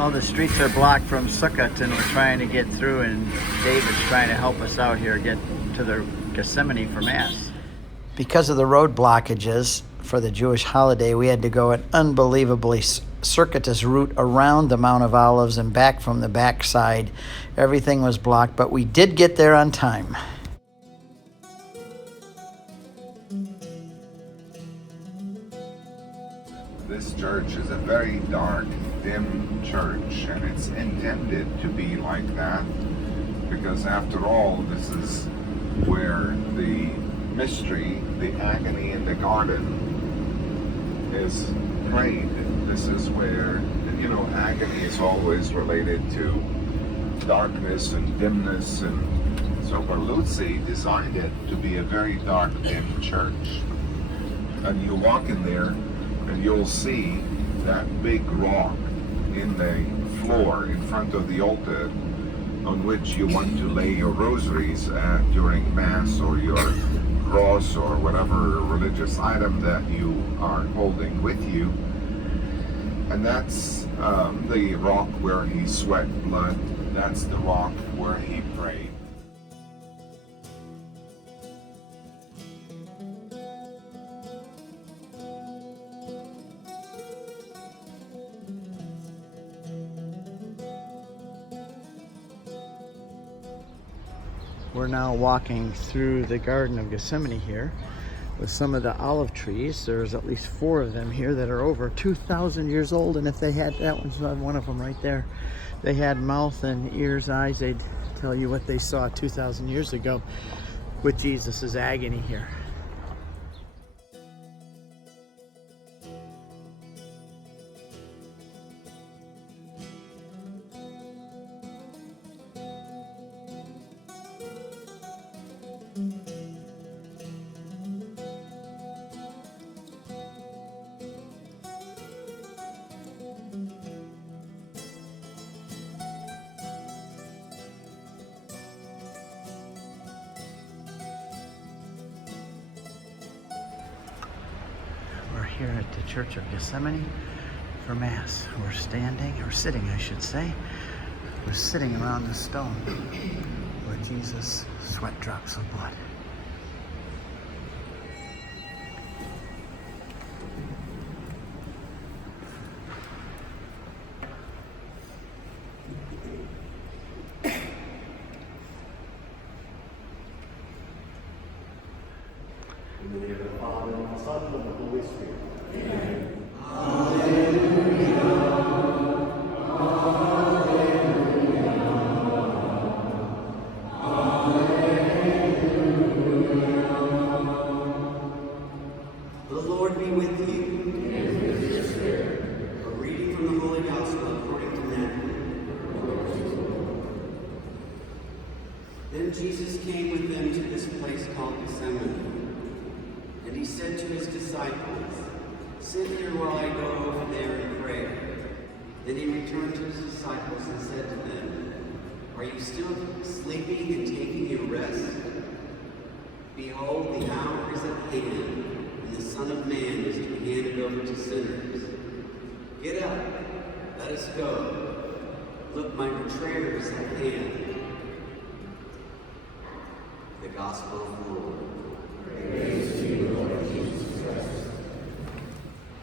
All the streets are blocked from Sukkot, and we're trying to get through, and David's trying to help us out here get to the Gethsemane for Mass. Because of the road blockages for the Jewish holiday, we had to go an unbelievably circuitous route around the Mount of Olives and back from the backside. Everything was blocked, but we did get there on time. This church is a very dark, dim church, and it's intended to be like that because, after all, this is where the mystery, the agony in the garden, is prayed. This is where, agony is always related to darkness and dimness, and so Berluzzi designed it to be a very dark, dim church. And you walk in there, and you'll see that big rock in the floor in front of the altar on which you want to lay your rosaries during Mass, or your cross, or whatever religious item that you are holding with you. And that's the rock where he sweat blood. That's the rock where he prayed. We're now walking through the Garden of Gethsemane here with some of the olive trees. There's at least 4 of them here that are over 2,000 years old, and if they had, that one's one of them right there, they had mouth and ears, eyes, they'd tell you what they saw 2,000 years ago with Jesus's agony here. We're here at the Church of Gethsemane for Mass. We're standing, or sitting I should say, we're sitting around the stone where Jesus sweat drops of blood. In the name of the Father, and the Son, and of the Holy Spirit. Amen. The Lord be with you. And with your spirit. A reading from the Holy Gospel according to Matthew. Then Jesus came with them to this place called Gethsemane. And he said to his disciples, "Sit here while I go over there and pray." Then he returned to his disciples and said to them, "Are you still sleeping and taking your rest? Behold, the hour is at hand, and the Son of Man is to be handed over to sinners. Get up, let us go. Look, my betrayer is at hand." The Gospel of the Lord. Praise to you, Lord Jesus Christ.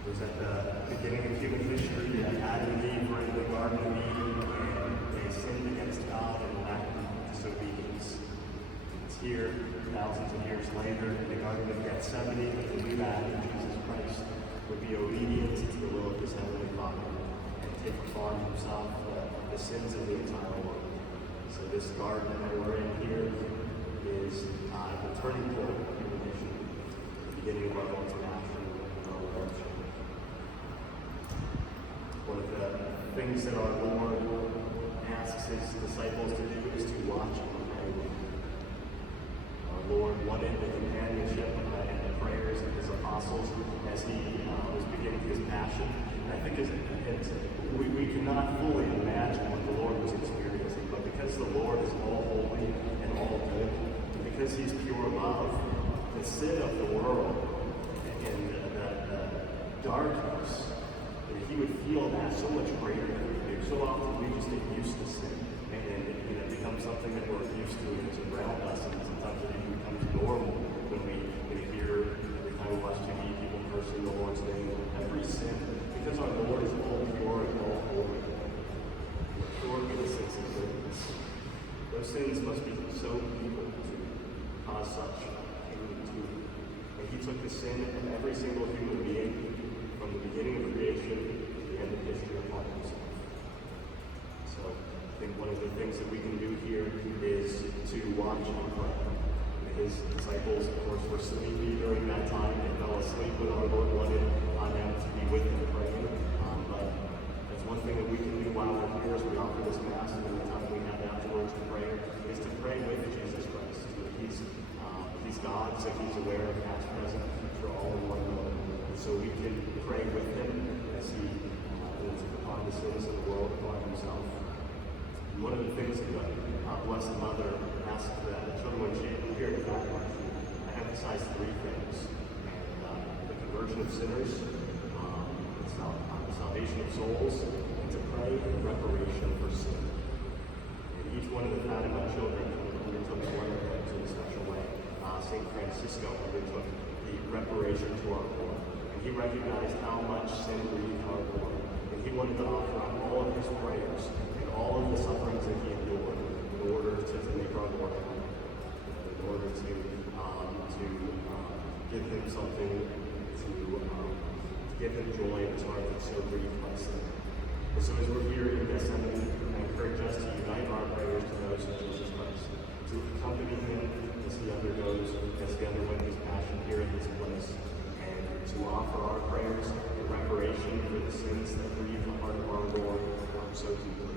It was at the beginning of human history that Adam and Eve were in the Garden of Eden, and they sinned against God and acted in disobedience. It's here, thousands of years later, in the Garden of Gethsemane, that the new Adam, Jesus Christ, would be obedient to the will of his Heavenly Father and take upon himself the sins of the entire world. So this garden that we're in here is the turning point of human history, the beginning of our international worship. One of the things that our Lord asks his disciples to do is to watch and pray. Our Lord wanted the companionship and the prayers of his apostles as he was beginning his passion. And I think we cannot fully imagine what the Lord was experiencing, but because the Lord is all holy and all good, and because he's pure love, the sin of the world and the darkness, he would feel that so much greater than we do. So so often we just get used to sin, and it becomes something that we're used to, and it's around us, and sometimes it even becomes normal when we hear every time we watch TV people cursing the Lord's name. Every sin, because our Lord is all pure and all holy. Pure in the sense of goodness. Those sins must be so evil to cause such pain to. And he took the sin of every single human being from the beginning of creation to the end of history upon himself. So I think one of the things that we can do here is to watch and pray. His disciples, of course, were sleepy during that time. They fell asleep when our Lord wanted them to be with him praying. But that's one thing that we can do while we're here as we offer this Mass, and the time we have afterwards to pray, is to pray with Jesus Christ. He's God, so he's aware of past, present, and future, all in one Lord. And so we can pray with him as he took upon the sins of the world upon himself. And one of the things that the Blessed Mother asked the children when she appeared at that one, I emphasized three things. The conversion of sinners, the salvation of souls, and to pray reparation for sin. And each one of the Fatima children undertook one of those in a special way. St. Francisco undertook the reparation to our Lord. And he recognized how much sin grieved our Lord. And he wanted to offer up all of his prayers and all of the sufferings that he endured in order to make our Lord happy, in order to give him something, to give him joy in his heart that's so grieved by sin. And so as we're here in Gethsemane, I encourage us to unite our prayers to those of Jesus Christ, to accompany him as he undergoes, as he underwent his passion here in this place, and to offer our prayers in reparation for the sins that grieve the heart of our Lord so deeply.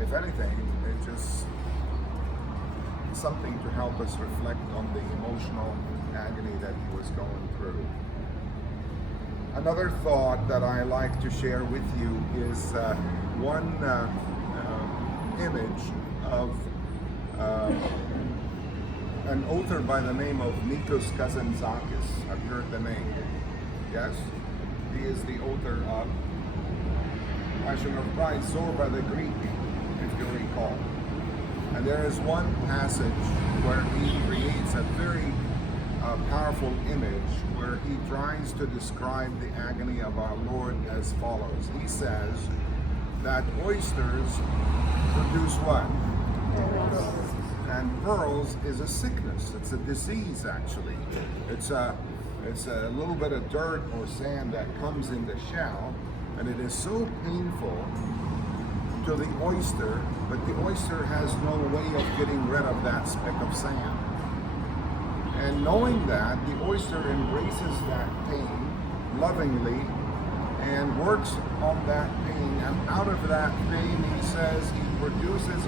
If anything, it's just something to help us reflect on the emotional agony that he was going through. Another thought that I like to share with you is one image of an author by the name of Nikos Kazantzakis. I've heard the name. Yes? He is the author of Passion of Christ, Zorba the Greek, if you recall. And there is one passage where he creates a very powerful image where he tries to describe the agony of our Lord as follows. He says that oysters produce what? Pearls. And pearls is a sickness. It's a disease, actually. It's a little bit of dirt or sand that comes in the shell, and it is so painful to the oyster, but the oyster has no way of getting rid of that speck of sand. And knowing that, the oyster embraces that pain lovingly and works on that pain, and out of that pain, he says, it produces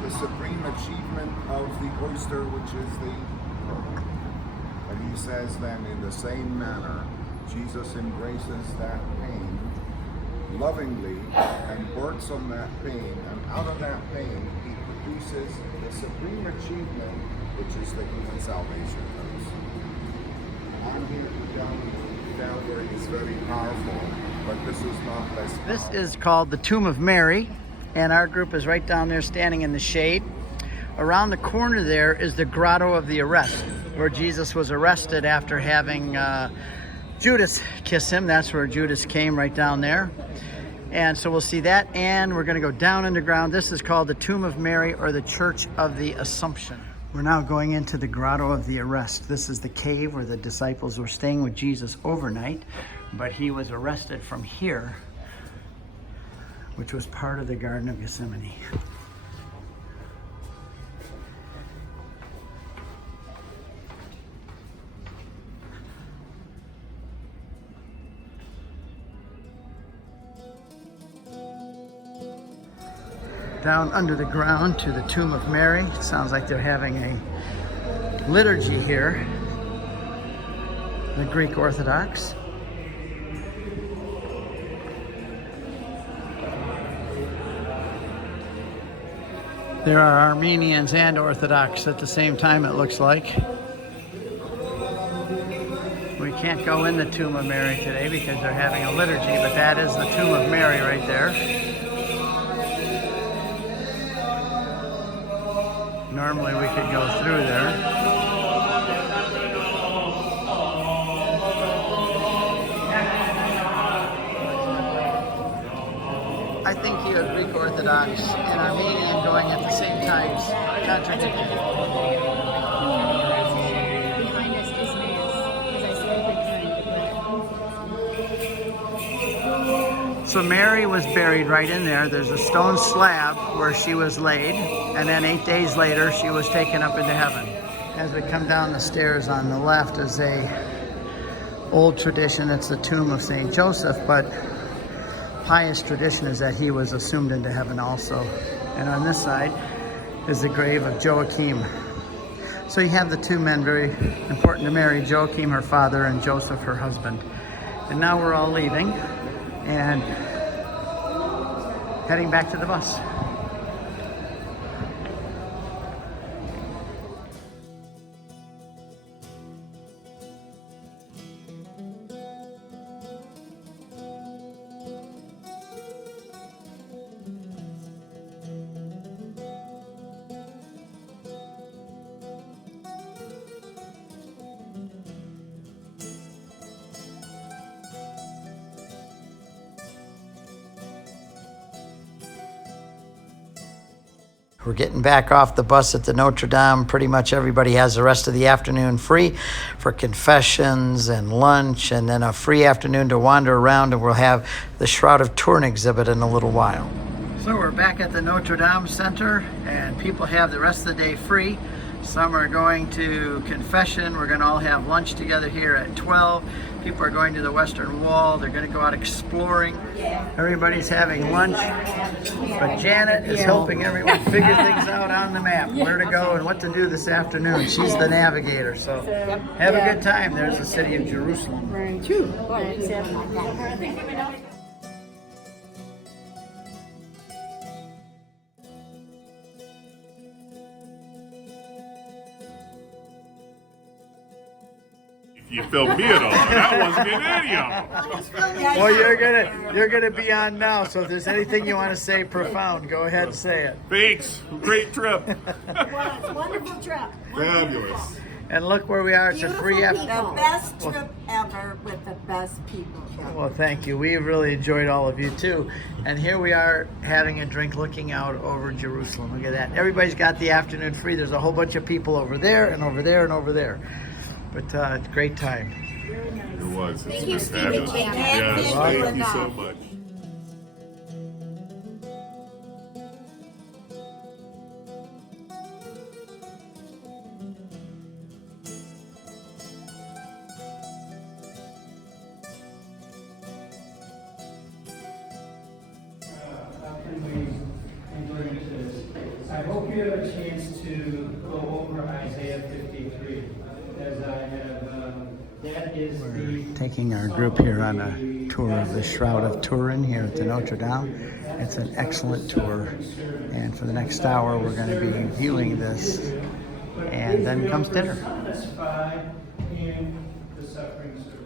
the supreme achievement of the oyster, which is the pearl. And he says then, in the same manner, Jesus embraces that pain lovingly and works on that pain, and out of that pain he produces the supreme achievement, which is the human salvation. I'm here to tell you failure is very powerful, but this is not less powerful. This is called the Tomb of Mary, and our group is right down there standing in the shade. Around the corner there is the Grotto of the Arrest, where Jesus was arrested after having Judas kiss him. That's where Judas came, right down there. And so we'll see that, and we're going to go down underground. This is called the Tomb of Mary, or the Church of the Assumption. We're now going into the Grotto of the Arrest. This is the cave where the disciples were staying with Jesus overnight, but he was arrested from here, which was part of the Garden of Gethsemane. down under the ground to the tomb of Mary. It sounds like they're having a liturgy here, the Greek Orthodox. There are Armenians and Orthodox at the same time, it looks like. We can't go in the tomb of Mary today because they're having a liturgy, but that is the tomb of Mary right there. Normally we could go through there. I think you have Greek Orthodox and Armenian going at the same time, contradicting. Behind us is Mass, because I see So Mary was buried right in there. There's a stone slab where she was laid, and then 8 days later she was taken up into heaven. As we come down the stairs on the left is a old tradition. It's the tomb of St. Joseph, but pious tradition is that he was assumed into heaven also. And on this side is the grave of Joachim. So you have the two men very important to Mary, Joachim, her father, and Joseph, her husband. And now we're all leaving and heading back to the bus. We're getting back off the bus at the Notre Dame. Pretty much everybody has the rest of the afternoon free for confessions and lunch, and then a free afternoon to wander around, and we'll have the Shroud of Turin exhibit in a little while. So we're back at the Notre Dame Center, and people have the rest of the day free. Some are going to confession. We're going to all have lunch together here at 12. People are going to the Western Wall. They're going to go out exploring. Everybody's having lunch, but Janet is helping everyone figure things out on the map, where to go and what to do this afternoon. She's the navigator, so have a good time. There's the city of Jerusalem. You filmed me at all. That wasn't in any of them. Well, you're gonna be on now. So if there's anything you want to say profound, go ahead and say it. Thanks. Great trip. Well, it's a wonderful trip. Fabulous. And look where we are. It's a free Beautiful afternoon. The best trip ever with the best people. Well, thank you. We really enjoyed all of you too. And here we are having a drink looking out over Jerusalem. Look at that. Everybody's got the afternoon free. There's a whole bunch of people over there and over there and over there. But it's a great time. It was. It's Thank been you, fabulous. Stephen. Yes, Thank you thank you so enough. much. How can we enter into this? I hope you have a chance to go over Isaiah 53, as I have, that is the... Taking our group here on a tour of the Shroud of Turin here at the Notre Dame. It's an excellent tour. And for the next hour, we're going to be viewing this. And then comes dinner. Satisfied in the suffering servant.